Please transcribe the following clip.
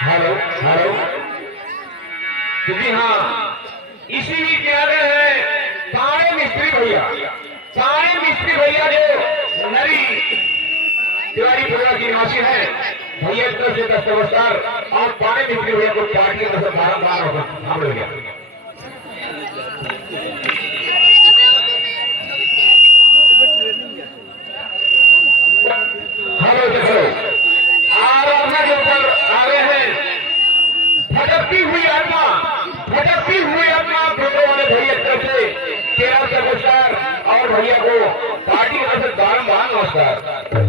Hello hello. जी हाँ, इसी की किनारे है सारे मिस्त्री भैया, सारे मिस्त्री भैया जो नरी तिवारी परिवार की निवासी है, भैया की तरफ से दस नमस्कार और सारे मिस्त्री भैया को पार्टी की तरफ से बारम्बार हम लोग गया। हेलो देखो, आराधना के ऊपर आ रहे हैं भटकती हुई आत्मा, भटकती हुई आत्मा फोटो वाले भैया की तरफ से 13 नमस्कार और भैया को पार्टी की तरफ से बारम्बार नमस्कार।